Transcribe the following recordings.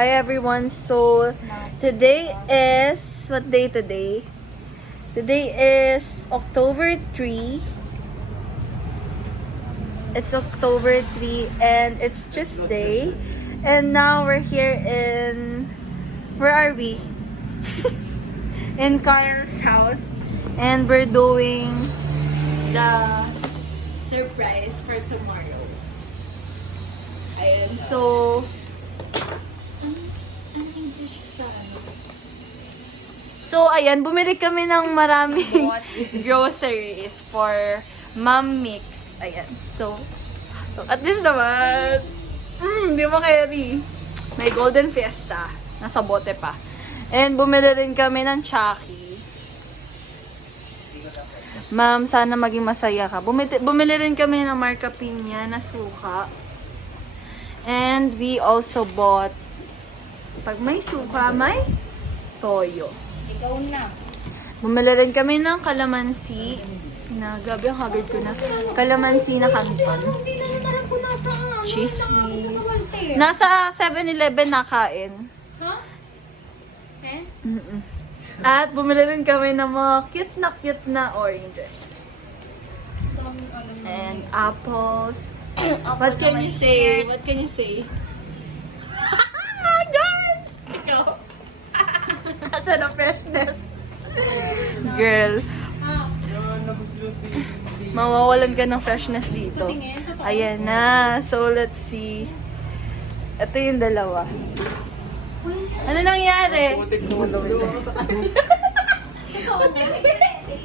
Hi everyone. So today is what day today? Today is October 3. It's October 3 and it's Tuesday. And now we're here in, where are we? In Carl's house. And we're doing the surprise for tomorrow. Ayan. So, ayan, bumili kami ng maraming groceries for Mom Mix. Ayan. So, at least naman, hindi mo carry. May Golden Fiesta. Nasa bote pa. And bumili rin kami ng Chucky. Ma'am, sana maging masaya ka. Bumili rin kami ng Marca Piña na suka. And we also bought, pag may suka, may toyo. Ikaw na. Bumili rin kami ng kalamansi. Gabi ang hagad ko na. Kalamansi na kanton. Hindi na yung tarang ko nasa Chismis. Nasa 7-Eleven nakain. Ha? Eh? At bumili rin kami ng mga cute na oranges. And apples. What can you say? What can you say? Girl! Ikaw. Asa na freshness? Girl. Mawawalan ka ng freshness dito. Ayan na. So, let's see. Ito yung dalawa. Ano nangyari?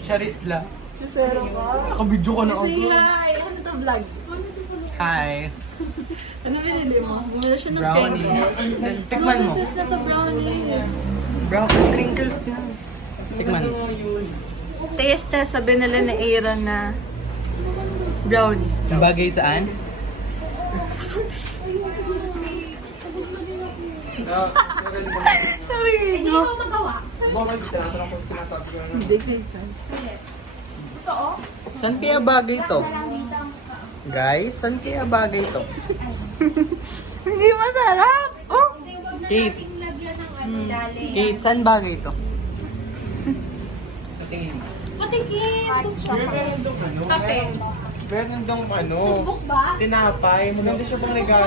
Charisla. Susero ka? Nakabidyo ka na ako. Say hi! Ano to vlog? Hi. Ano binili mo? Bumili siya ng Brownies. crinkles. Tikman mo. Princess na to brownies. Crinkles yan. Tikman mo. Taste test, sabi nila na Aaron na brownies. Bagay saan? Hindi ko magawa. Hindi kayo. Totoo? Saan kaya bagay to? Guys, saan kaya bagay to? Hindi masarap! Oh! Hindi, wag na Kate. nating lagyan ng ano, lalim. Kate, saan bagay to? Tingin mo. Patikin! Kape. Meron dong ano, Notebook ba? tinapay. Maganda siya pang regalo.